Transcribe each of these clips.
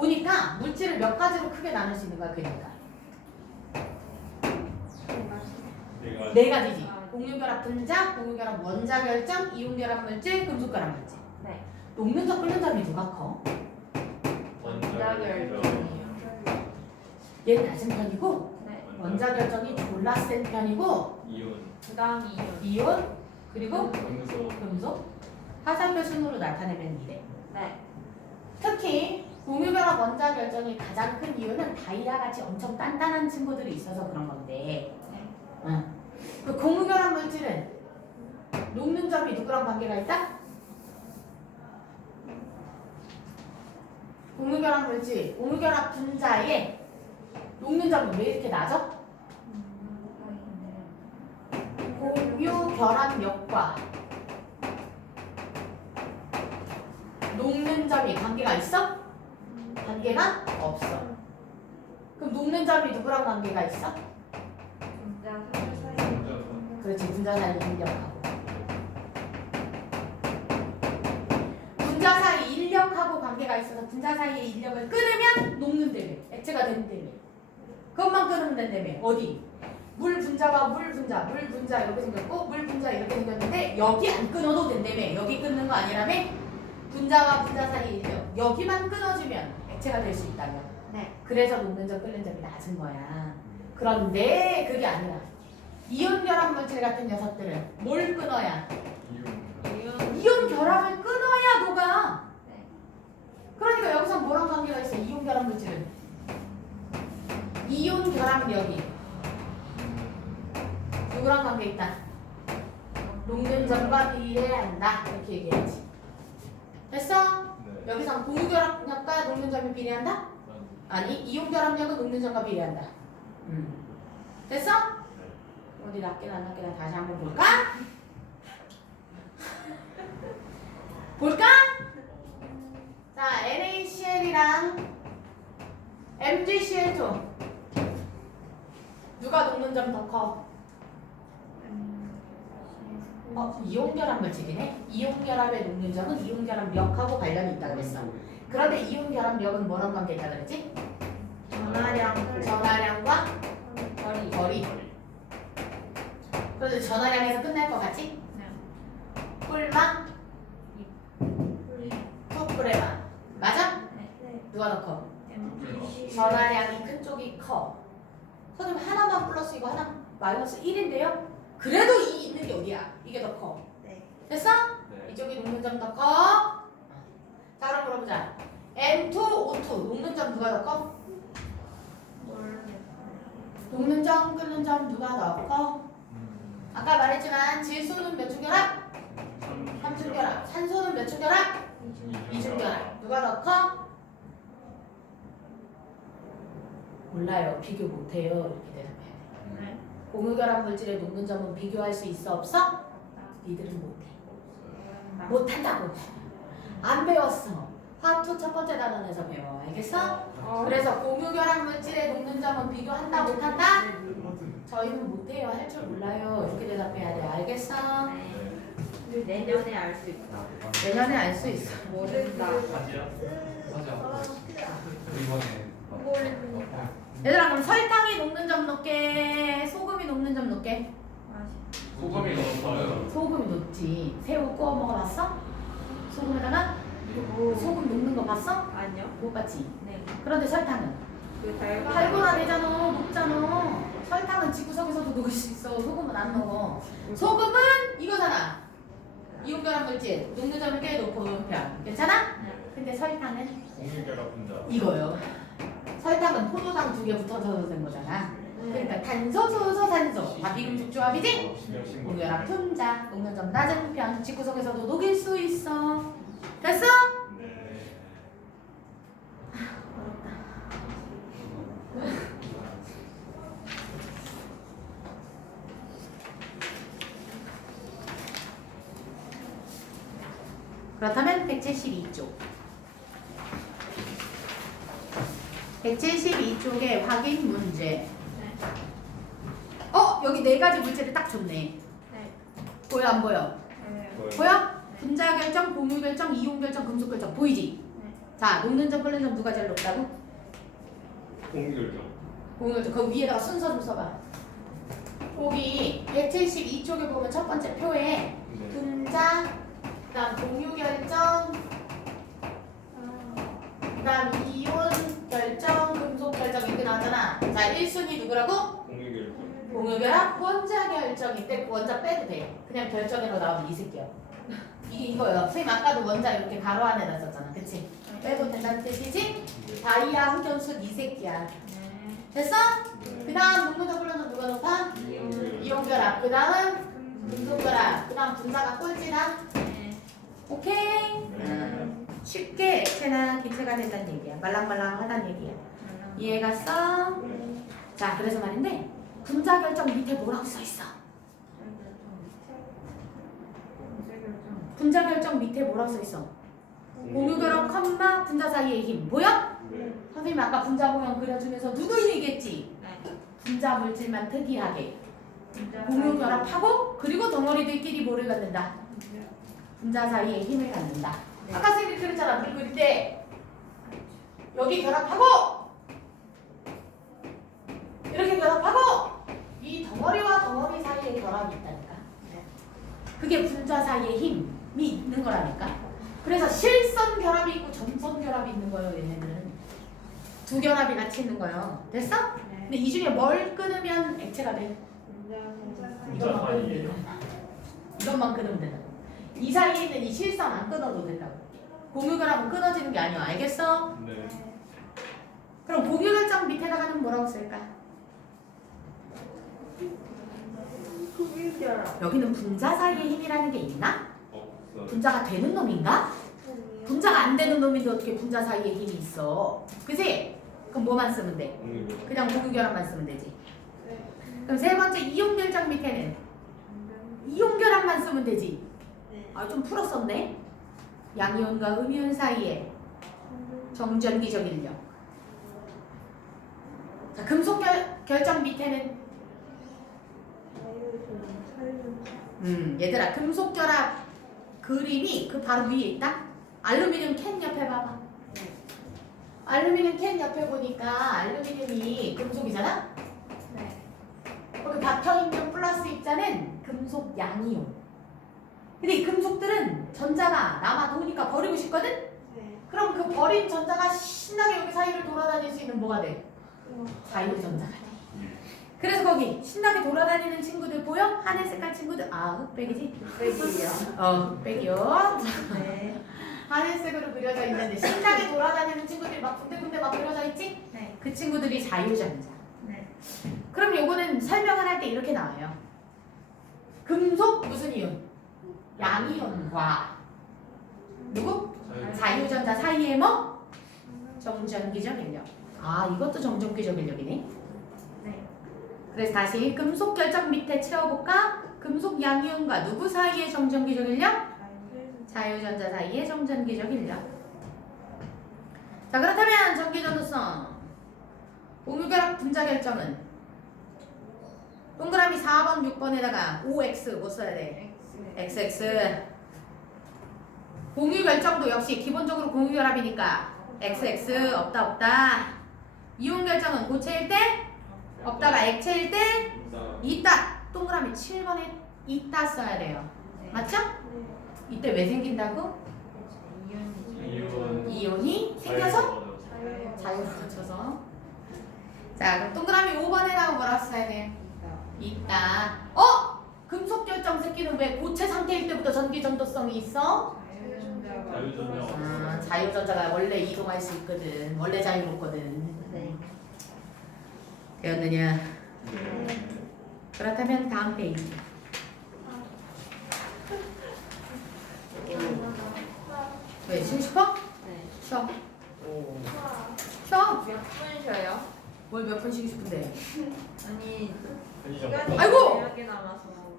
보니까 물질을 몇 가지로 크게 나눌 수 있는 거야 그러니까 내가 네 가지지 공유결합 분자, 공유결합 원자 결정, 이온결합 물질, 금속결합 물질 네. 녹는 점 끓는 점이 누가 커? 원자 결정이요. 얘는 낮은 편이고 네. 원자 결정이 졸라 센 편이고 이온 그다음 이온. 이온 그리고 금속 금속 화살표 순으로 나타내면 이래 네. 특히 공유결합 원자 결정이 가장 큰 이유는 다이아 같이 엄청 단단한 친구들이 있어서 그런 건데 네. 응. 그 공유결합 물질은 녹는 점이 누구랑 관계가 있다? 공유결합 물질, 공유결합 분자에 녹는 점이 왜 이렇게 낮아? 공유결합력과 녹는 점이 관계가 있어? 관계가 없어. 그럼 녹는 점이 누구랑 관계가 있어? 분자 사이. 그렇지 분자 사이 인력하고 분자 사이 인력하고 관계가 있어서 분자 사이의 인력을 끊으면 녹는다며 액체가 된다며 그것만 끊으면 된다며 어디? 물 분자가 물 분자 물 분자 이렇게 생겼고 물 분자 이렇게 생겼는데 여기 안 끊어도 된다며 여기 끊는 거 아니라며 분자와 분자 사이 인력 여기만 끊어주면 액체가 될 수 있다며 네. 그래서 녹는 점 끓는 점이 낮은 거야 그런데 그게 아니라 이온 결합 물질 같은 녀석들은 뭘 끊어야? 이온 결합을 끊어야 녹아. 네. 그러니까 여기서 뭐랑 관계가 있어? 이온 결합 물질은 이온 결합력이 누구랑 관계 있다? 녹는 점과 비례한다. 이렇게 얘기해야지. 됐어? 네 여기서 공유 결합력과 녹는 점이 비례한다? 아니 이온 결합력은 녹는 점과 비례한다. 음. 됐어? 어디 낫긴 안 낫긴 다시 한번 볼까? 볼까? 자, NaCl이랑 MgCl2 누가 녹는 점 더 커? 어, 이온 결합 물질이네. 이온 결합의 녹는 점은 이온 결합력하고 관련이 있다 그랬어. 그런데 이온 결합력은 뭐랑 관계 있다 그랬지? 전화량. 전하량과 거리. 거리. 그래서 전하량에서 끝날 것 같지? 네. 꿀망, 투프레만. 맞아? 네. 누가 더 커? MGC. 전하량이 큰 쪽이 커. 선생님 하나만 플러스 이거 하나 마이너스 1인데요? 그래도 이 있는 게 어디야? 이게 더 커. 네. 됐어? 네 이쪽이 녹는 점 더 커. 자 그럼 물어보자. N2, O2 녹는 점 누가 더 커? 녹는 점, 끓는 점 누가 더 커? 음, 아까 말했지만 질소는 몇 중 결합? 삼- 3중 결합. 산소는 몇 중 결합? 이중 2중 결합. 누가 더 커? 몰라요. 비교 못해요. 이렇게 대답해야 돼. 네. 공유결합 물질의 녹는 점은 비교할 수 있어 없어? 니들은 못해. 나. 못한다고. 안 배웠어. 화투 첫 번째 단원에서 배워. 알겠어? 어. 그래서 공유결합 물질의 녹는 점은 비교한다 못한다? 저희는 못해요. 할 줄 몰라요. 이렇게 대답해야 돼. 알겠어? 네. 내년에 알 수 있다. 내년에 알 수 있어. 모른다. 맞이야? 맞아. 이번에 모른다. 얘들아 그럼 설탕이 녹는 점 높게 소금이 녹는 점 높게. 소금이 넣었어요. 소금이 높지 새우 구워 먹어봤어? 소금에다가 소금 녹는 거 봤어? 아니요. 못 봤지 네. 그런데 설탕은 그 달걀. 달고나 되잖아 녹잖아 설탕은 지구석에서도 녹을 수 있어 소금은 안 녹어 소금은 이거잖아 이온결합 물질 녹는 점이 꽤 높은 편 괜찮아? 근데 설탕은 공유결합 분자 이거요 설탕은 포도당 두 개 붙어서 된 거잖아. 그러니까 탄소, 수소, 산소 다 비금속 조합이지? 공유결합 분자 녹는 점 낮은 편 지구석에서도 녹일 수 있어. 됐어? 네. 그렇다면 172쪽 172쪽의 확인 문제 네. 어? 여기 네 가지 문제를 딱 줬네 네. 보여 안 보여? 네. 보여? 분자 결정, 공유 결정, 이온 결정, 금속 결정 보이지? 네. 자, 녹는 점, 끓는 점 누가 제일 높다고? 공유 결정. 공을 그 위에다가 순서 좀 써봐. 거기 172쪽에 보면 첫 번째 표에 네. 분자, 그다음 공유 결정, 그다음 이온 결정, 금속 결정 이렇게 나왔잖아. 자, 1순위 누구라고? 공유결정. 공유 결합, 원자 결정인데 그 원자 빼도 돼. 그냥 결정으로 나오면 이 새끼야. 이게 이거예요. 선생님 아까도 원자 이렇게 가로 안에 놨었잖아. 그치? 빼도 된다는 뜻이지? 네. 다이아 흑연수 이 새끼야. 됐어? 그 다음 녹는 점 누가 높아? 이용결. 이온 결합. 그 다음 금속 결합. 그 다음 분자가 꼴찌다. 오케이? 네. 쉽게 액체나 기체가 된다는 얘기야. 말랑말랑하다는 얘기야. 이해 갔어? 네. 자, 그래서 말인데 분자 결정 밑에 뭐라고 써 있어? 분자 결정 밑에 뭐라고 써 있어? 공유 결합 컴마 분자 사이의 힘. 네. 선생님 아까 분자 모양 그려주면서 누누이 얘기했지? 분자 물질만 특이하게 공유 결합하고 그리고 덩어리들끼리 뭐를 갖는다? 분자 사이에 힘을 갖는다. 아까 선생님 그랬잖아. 물 그릴 때 여기 결합하고 이렇게 결합하고 이 덩어리와 덩어리 사이에 결합이 있다니까. 그게 분자 사이에 힘이 있는 거라니까. 그래서 실선 결합이 있고 점선 결합이 있는 거예요. 얘네는 두 결합이 같이 있는 거예요. 됐어? 근데 이 중에 뭘 끊으면 액체가 돼? 이것만 끊으면 사이에. 돼. 이것만 끊으면 된다. 이 사이에 있는 이 실선 안 끊어도 된다고. 공유결합은 끊어지는 게 아니야. 알겠어? 네. 그럼 공유결정 밑에다가는 뭐라고 쓸까? 여기는 분자 사이의 힘이라는 게 있나? 없어. 분자가 되는 놈인가? 분자가 안 되는 놈인데 어떻게 분자 사이에 힘이 있어? 그지? 그럼 뭐만 쓰면 돼? 공유결정. 그냥 공유결합만 쓰면 되지. 그럼 세 번째 이용결정 밑에는 이용결합만 쓰면 되지. 아 좀 풀었었네. 양이온과 음이온 사이에 정전기적 인력. 자 금속 결, 결정 밑에는 음 얘들아 금속 결합 그림이 그 바로 위에 있다. 알루미늄 캔 옆에 봐봐. 알루미늄 캔 옆에 보니까 알루미늄이 금속이잖아. 거기 박혀 있는 플러스 입자는 금속 양이온. 근데 이 금속들은 전자가 남아 도니까 버리고 싶거든. 그럼 그 버린 전자가 신나게 여기 사이를 돌아다닐 수 있는 뭐가 돼? 자유 전자가 돼. 그래서 거기 신나게 돌아다니는 친구들 보여? 하늘 색깔 친구들 아 흑백이지? 어 흑백이요. 하늘색으로 그려져 있는데 신나게 돌아다니는 친구들이 막 군데군데 막 그려져 있지? 네. 그 친구들이 자유전자. 네. 그럼 요거는 설명을 할 때 이렇게 나와요. 금속 무슨 이온? 양이온과 누구? 자유전자 사이에 뭐? 정전기적 인력. 아 이것도 정전기적 인력이네. 네. 그래서 다시 금속 결정 밑에 채워볼까? 금속 양이온과 누구 사이의 정전기적 인력? 자유전자 사이의 정전기적 인력. 자 그렇다면 전기전도성 공유결합 분자 결정은 동그라미 4번 6번에다가 OX 뭐 써야 돼? XX 공유 결정도 역시 기본적으로 공유 결합이니까 XX 없다 없다 이온 결정은 고체일 때 없다가 액체일 때 있다 동그라미 7번에 있다 써야 돼요 맞죠? 이때 왜 생긴다고? 이온. 이온이 생겨서 자유로 맞춰서 자 그럼 동그라미 5번에다가 뭐라고 써야 돼? 있다 새끼는 왜 고체 상태일 때부터 전기 전도성이 있어? 자유전자. 아, 자유전자가 원래 이동할 수 있거든. 원래 자유롭거든. 네. 되었느냐? 네. 그렇다면 다음 페이지. 왜 쉬고 싶어? 네. 쉬어. 쉬어. 몇분 쉬어요? 뭘 몇분 쉬고 싶은데? 아니. 시간이 아이고! 대략에 남아서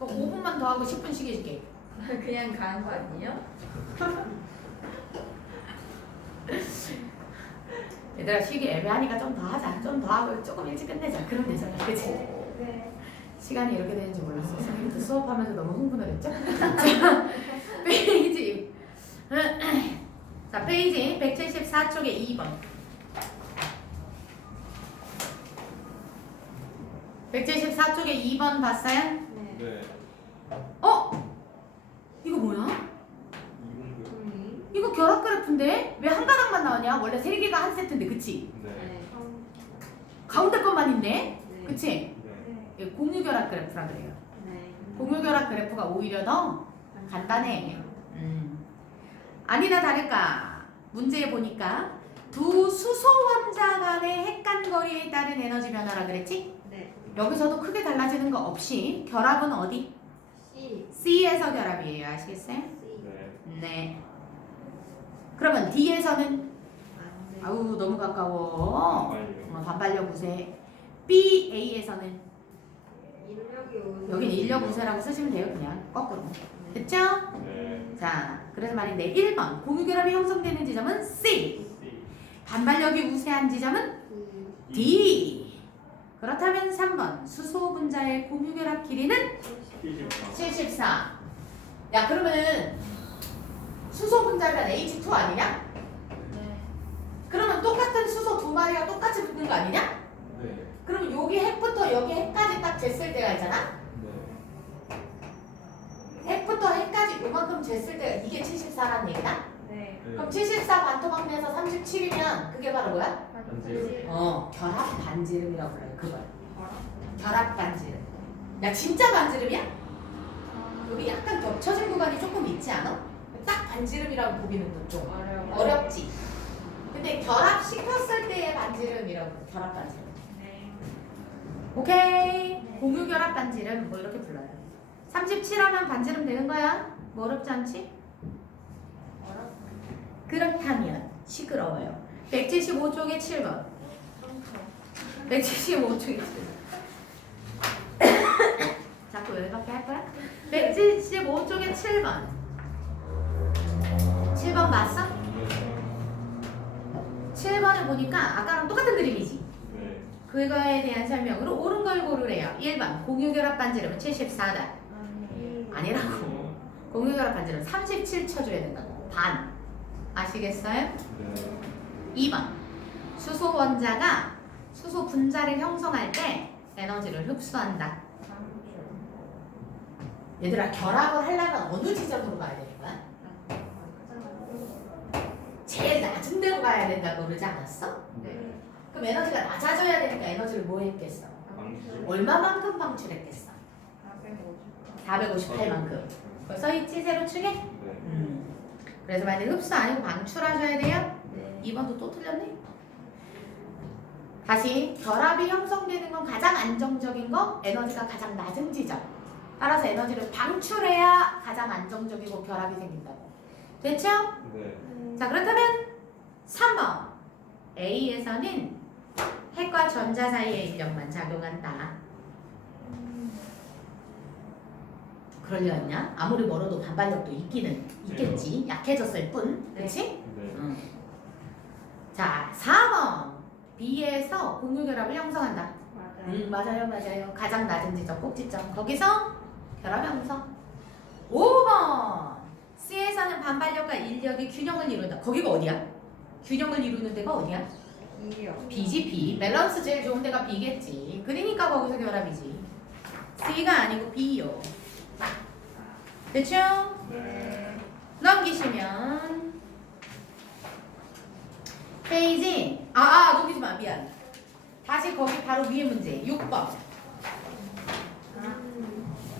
그럼 5분만 더 하고 10분 쉬게 해줄게. 그냥 가는 거 아니에요? 얘들아 쉬기 애매하니까 좀 더 하자. 좀 더 하고 조금 일찍 끝내자. 그럼 되잖아. 그치? 네. 시간이 이렇게 되는지 몰랐어. 선생님도 수업하면서 너무 흥분을 했죠? 자, 페이지. 자. 페이지 174쪽에 2번. 174쪽에 2번 봤어요? 네. 네. 어? 이거 뭐야? 이거 결합 그래프인데 왜 한 가닥만 나오냐? 원래 세 개가 한 세트인데 그치? 네. 네. 가운데 것만 있네? 네. 그치? 네. 이거 공유 결합 그래프라 그래요. 네. 공유 결합 그래프가 오히려 더 간단해. 음. 아니나 다를까 문제에 보니까 두 수소 원자 간의 핵간 거리에 따른 에너지 변화라 그랬지? 네. 여기서도 크게 달라지는 거 없이 결합은 어디? C. C에서 결합이에요. 아시겠어요? C. 네. 네. 그러면 D에서는. 아우 너무 가까워. 어, 반발력 우세. B, A에서는 인력이 오세. 여기는 인력 우세라고 쓰시면 돼요. 그냥 거꾸로. 네. 됐죠? 네. 자, 그래서 말인데 1번 공유 결합이 형성되는 지점은 C. C. 반발력이 우세한 지점은 D. D. 그렇다면 3번 수소 분자의 공유 결합 길이는 74. 74. 야, 그러면은 수소 분자면 H2 아니냐? 네. 그러면 똑같은 수소 두 마리가 똑같이 붙는 거 아니냐? 네. 그럼 여기 핵부터 여기 핵까지 딱 쟀을 때가 있잖아? 네. 핵부터 핵까지 요만큼 쟀을 때가 이게 74란 얘기다? 네. 네. 그럼 74 반토막 내서 37이면 그게 바로 뭐야? 반지름. 어, 결합 반지름이라고 불러요. 알아? 결합 반지름. 야, 진짜 반지름이야? 여기 약간 겹쳐진 구간이 조금 있지 않아? 딱 반지름이라고 보기는 또좀 어려워. 어렵지. 근데 결합 시켰을 때의 반지름이라고 결합 반지름. 네. 오케이. 공유 결합 반지름 뭐 이렇게 불러요. 37하면 반지름 되는 거야? 뭐 어렵지 않지? 어렵. 그렇다면 시끄러워요. 175쪽에 7번. 175쪽에 7번. 자꾸 열받게 할 거야? 175쪽에 7번. 7번 봤어? 7번을 보니까 아까랑 똑같은 그림이지. 네. 그거에 대한 설명으로 옳은 걸 고르래요. 1번 공유결합 반지름은 74다. 아니. 아니라고. 공유결합 반지름 37 쳐 줘야 된다고. 반. 아시겠어요? 네. 2번 수소 원자가 수소 분자를 형성할 때 에너지를 흡수한다. 얘들아 결합을 하려면 어느 지점으로 가야 되는 거야? 제일 낮은 데로 가야 된다고 그러지 않았어? 네. 그럼 에너지가 낮아져야 되니까 에너지를 뭐 했겠어? 얼마만큼 방출했겠어? 458만큼. 그거 써있지 세로 축에? 네. 음. 그래서 만약에 흡수 아니고 방출하셔야 돼요? 네. 2번도 또 틀렸네? 다시 결합이 형성되는 건 가장 안정적인 거 에너지가 가장 낮은 지점 따라서 에너지를 방출해야 가장 안정적이고 결합이 생긴다고 됐죠? 네. 자 그렇다면 3번 A에서는 핵과 전자 사이의 인력만 작용한다 그러려 했냐? 아무리 멀어도 반발력도 있기는 있겠지 약해졌을 뿐 그치? 네. 응. 자, 4번. B에서 공유 결합을 형성한다. 맞아요. 음, 맞아요, 맞아요. 가장 낮은 지점, 꼭지점. 거기서 결합 형성. 5번. C에서는 반발력과 인력이 균형을 이룬다. 거기가 어디야? 균형을 이루는 데가 어디야? B지, B. 밸런스 제일 좋은 데가 B겠지. 그러니까 거기서 결합이지. C가 아니고 B요. 됐죠? 네. 넘기시면 페이지 아, 아 다시 거기 바로 위에 문제 6번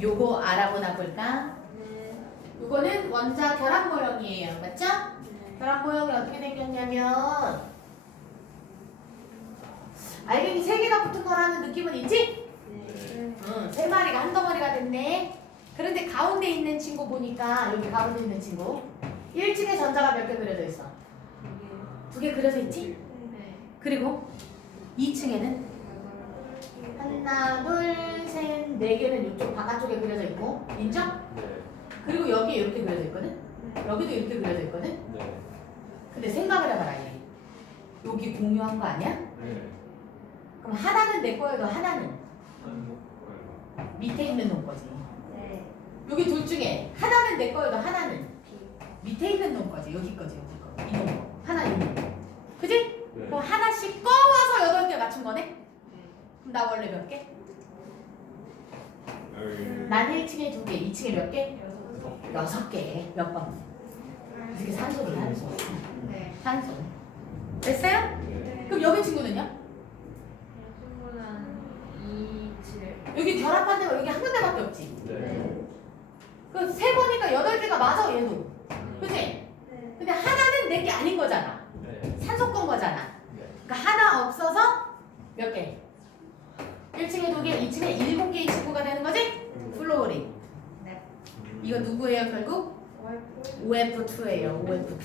요거 알아보나 볼까 네. 요거는 원자 결합 모형이에요 맞죠? 네. 결합 모형이 어떻게 생겼냐면 알갱이 세 개가 붙은 거라는 느낌은 있지? 네. 응, 세 마리가 한 덩어리가 됐네. 그런데 가운데 있는 친구 보니까 여기 가운데 있는 친구 1층에 전자가 몇 개 그려져 있어? 두 개 그려져 있지? 네. 그리고 2층에는 하나, 둘, 셋, 네 개는 이쪽 바깥쪽에 그려져 있고 인정? 네. 그리고 여기 이렇게 그려져 있거든? 여기도 이렇게 그려져 있거든? 네. 근데 생각을 해봐라 얘. 여기 공유한 거 아니야? 네. 그럼 하나는 내 거여도 하나는 거예요. 밑에 있는 놈 거지. 네. 여기 둘 중에 하나는 내 거여도 하나는 밑에 있는 놈 거지 여기 거지 여기 거 이놈 거 하나 있네. 그지? 네. 그럼 하나씩 꺼와서 여덟 개 맞춘 거네? 그럼 나 원래 몇 개? 열. 난 1층에 두 개, 2층에 몇 개? 여섯 개. 여섯 개. 몇 번? 이게 산소네, 산소. 네. 산소. 됐어요? 네. 그럼 여기 친구는요? 친구는 2, 7. 여기 결합한 데가 여기 한 군데밖에 없지. 네. 그세 번이니까 여덟 개가 맞아, 얘도. 그치? 네. 근데 하나는 내 게 아닌 거잖아. 네. 산소 건 거잖아. 그러니까 하나 없어서 몇 개? 1층에 두 개, 2층에 일곱 개의 친구가 되는 거지? 플로어링. 네. 이거 누구예요, 결국? 와이프. OF2예요, OF2.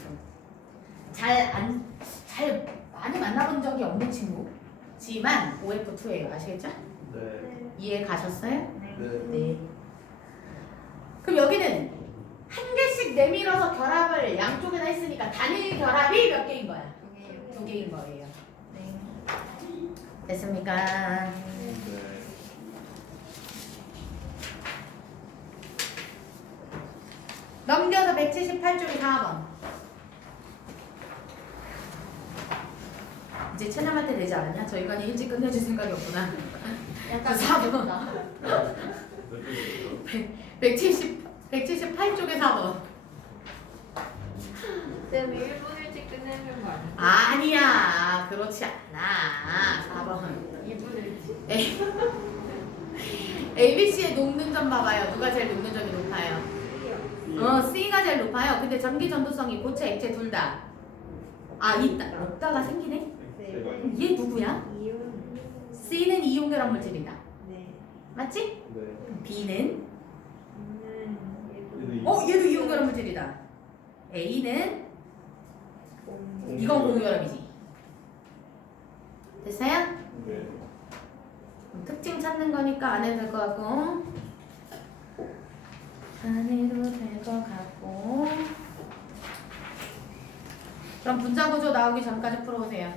잘 안, 잘 많이 만나본 적이 없는 친구지만 OF2예요. 아시겠죠? 네. 네. 이해 가셨어요? 네. 네. 네. 그럼 여기는 한 개씩 내밀어서 결합을 양쪽에다 했으니까 단일 결합이 몇 개인 거야? 두 개인 거예요. 네. 됐습니까? 네. 넘겨서 178쪽이 4번. 이제 채널한테 되지 않았냐? 저희가 일찍 끝내줄 생각이 없구나. 약간 4번. 몇 개죠? 170, 178쪽에 4번. 쌤 1분 일찍 끝내는 거 아니야? 아니야. 그렇지 않아. 4번. 2분 일찍? A, ABC의 녹는 점 봐봐요. 누가 제일 녹는 점이 높아요? 어, C가 제일 높아요. 근데 전기 전도성이 고체, 액체 둘 다. 아, 있다. 없다가 생기네? 네. 그럼 얘 누구야? C는 이온 결합 물질이다. 네. 맞지? 네. B는 어 얘도 이온 결합 물질이다. A는 공. 이건 공유 결합이지. 됐어요? 네. 그럼 특징 찾는 거니까 안 해도 될 것 같고 안 해도 될 것 같고 그럼 분자 구조 나오기 전까지 풀어보세요.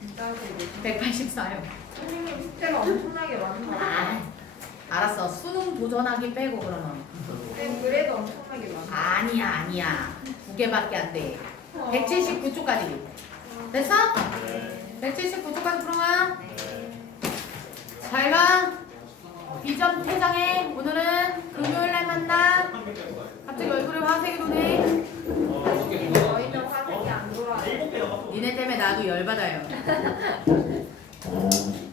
진짜 되게. 184요. 선생님 숙제가 엄청나게 많은 거 아. 알았어. 수능 도전하기 빼고 그러면. 쌤 그래도 엄청나게 많아. 아니야 아니야. 두 개밖에 안 돼. 179쪽까지. 됐어? 네. 179쪽까지 풀어봐. 네. 잘 가. 비점 퇴장해. 오늘은 금요일 날 만나. 갑자기 얼굴에 화색이 도네. 저희는 화색이 안 좋아요. 니네 때문에 나도 열받아요.